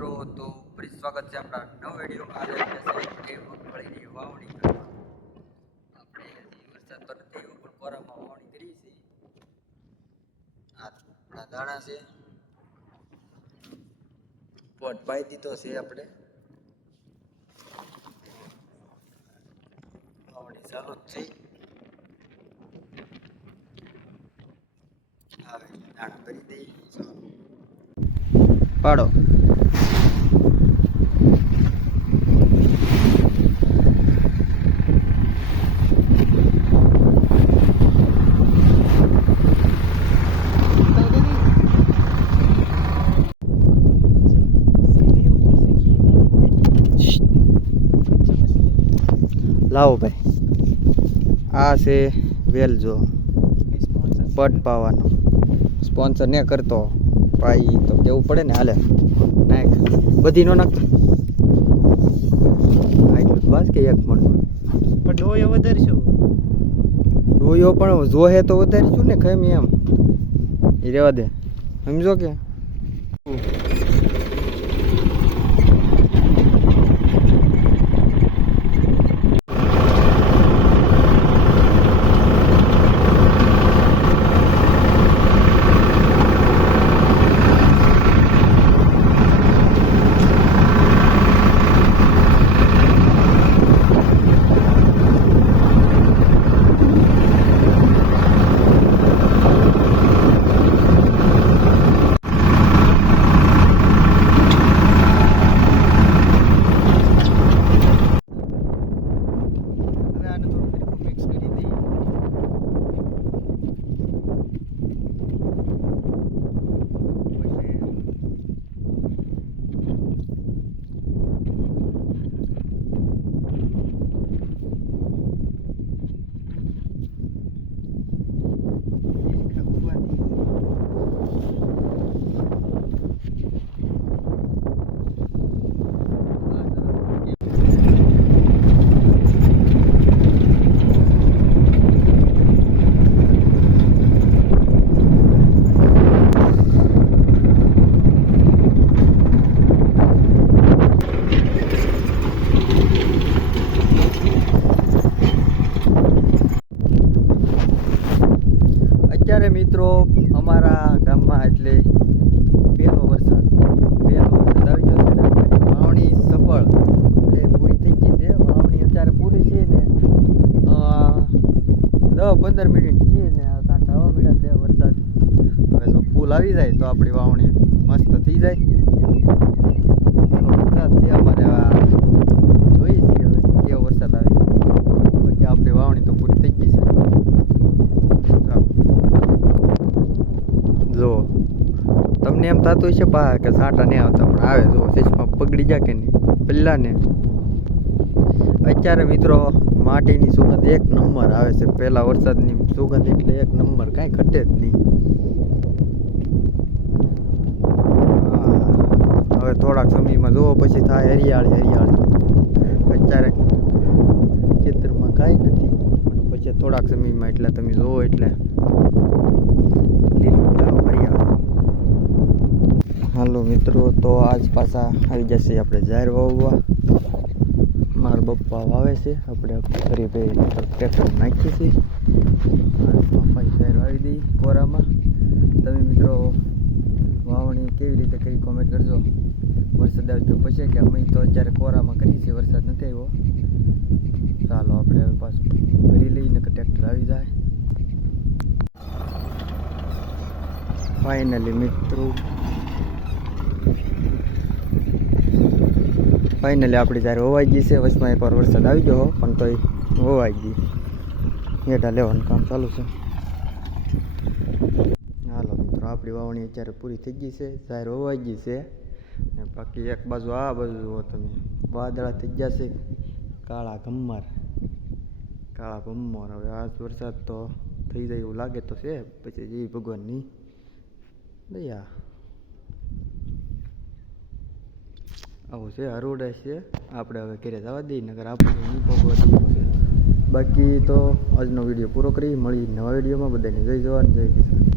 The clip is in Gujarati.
મિત્રો, તો ફરી સ્વાગત છે આપણા નવા વિડીયોમાં. આજે મગફળીની વાવણી કરવા આપણે વરસાદ તો નથી પણ કોરામાં વાવણી કરી છે. આ આપણા દાણા છે, પોટ પાઈ દીધો છે. આપણે વાવણી ચાલુ જ છે. આવે દાણા કરી દઈ પાડો. લાવો ભાઈ, આ છે વેલ. જો પટ પાવાનો સ્પોન્સર ને કરતો ભાઈ તો કેવું પડે ને. હાલે નાખ, બધી નો નાખતો બસ કે એક મણ પણ ડોયો વધારશો. ડોયો પણ જોહે તો વધારીશું ને કેમ એમ એ રેવા દે, સમજો કે. અત્યારે મિત્રો અમારા ગામમાં એટલે પહેલો વરસાદ આવી ગયો છે ને. વાવણી સફળ એટલે પૂરી થઈ ગઈ છે. વાવણી અત્યારે પૂરી છે ને 10-15 મિનિટ છે ને આ કાંઠા આવવા મળ્યા છે વરસાદ. હવે જો ફૂલ આવી જાય તો આપણી વાવણી મસ્ત થઈ જાય. પહેલો વરસાદ છે અમારે. જોઈએ છીએ હવે કેવો વરસાદ આવે. બાકી આપણી વાવણી તો પૂરી થઈ ગઈ છે. જો તમને એમ થતું હશે પા કે સાંટા નહીં આવતા, પણ આવે. જો ચશ્મા પકડી જાય કે નહીં પહેલા ને. અત્યારે મિત્રો માટીની સુગંધ એક નંબર આવે છે. પહેલા વરસાદની સુગંધ એટલે એક નંબર, કાંઈ ઘટે જ નહીં. હવે થોડાક સમયમાં જુઓ પછી થાય હરિયાળી. અત્યારે ખેતરમાં કાંઈ નથી, પછી થોડાક સમયમાં એટલે તમે જુઓ એટલે હાલો મિત્રો, તો આજ પાછા આવી જશે આપણે જાહેર વાવવા. મારા પપ્પા વાવે છે, આપણે ફરી ટ્રેક્ટર નાખીએ છીએ. પપ્પા જાહેર વાવી દઈ કોરામાં. તમે મિત્રો વાવણી કેવી રીતે કરી કોમેન્ટ કરજો. વરસાદ આવતો પછી કે અમે તો અત્યારે કોરામાં કરીએ છીએ, વરસાદ નથી આવ્યો. ચાલો આપણે હવે પાછું ભરી લઈને ટ્રેક્ટર આવી જાય. ફાઇનલી મિત્રો, આપણી જ્યારે હોવાઈ ગઈ છે. વચમાં એકવાર વરસાદ આવી ગયો પણ તોય હોવાઈ ગઈ. હેઠા લેવાનું કામ ચાલુ છે. હાલો મિત્રો, આપણી વાવણી અત્યારે પૂરી થઈ ગઈ છે. જાહેર હોવાઈ ગઈ છે. ને બાકી એક બાજુ આ બાજુ જુઓ તમે, વાદળા થઈ ગયા છે કાળા ભમ્મર. હવે આ વરસાદ તો થઈ જાય એવું લાગે તો છે. પછી જે ભગવાનની દયા. આવું છે હરોડે છે. આપણે હવે ઘરે જવા દઈએ, નગર આપણે નહીં ભોગવવા છે. બાકી તો આજનો વિડીયો પૂરો કરી. મળી નવા વિડીયોમાં. બધાને જય જવાન જય કિસાન.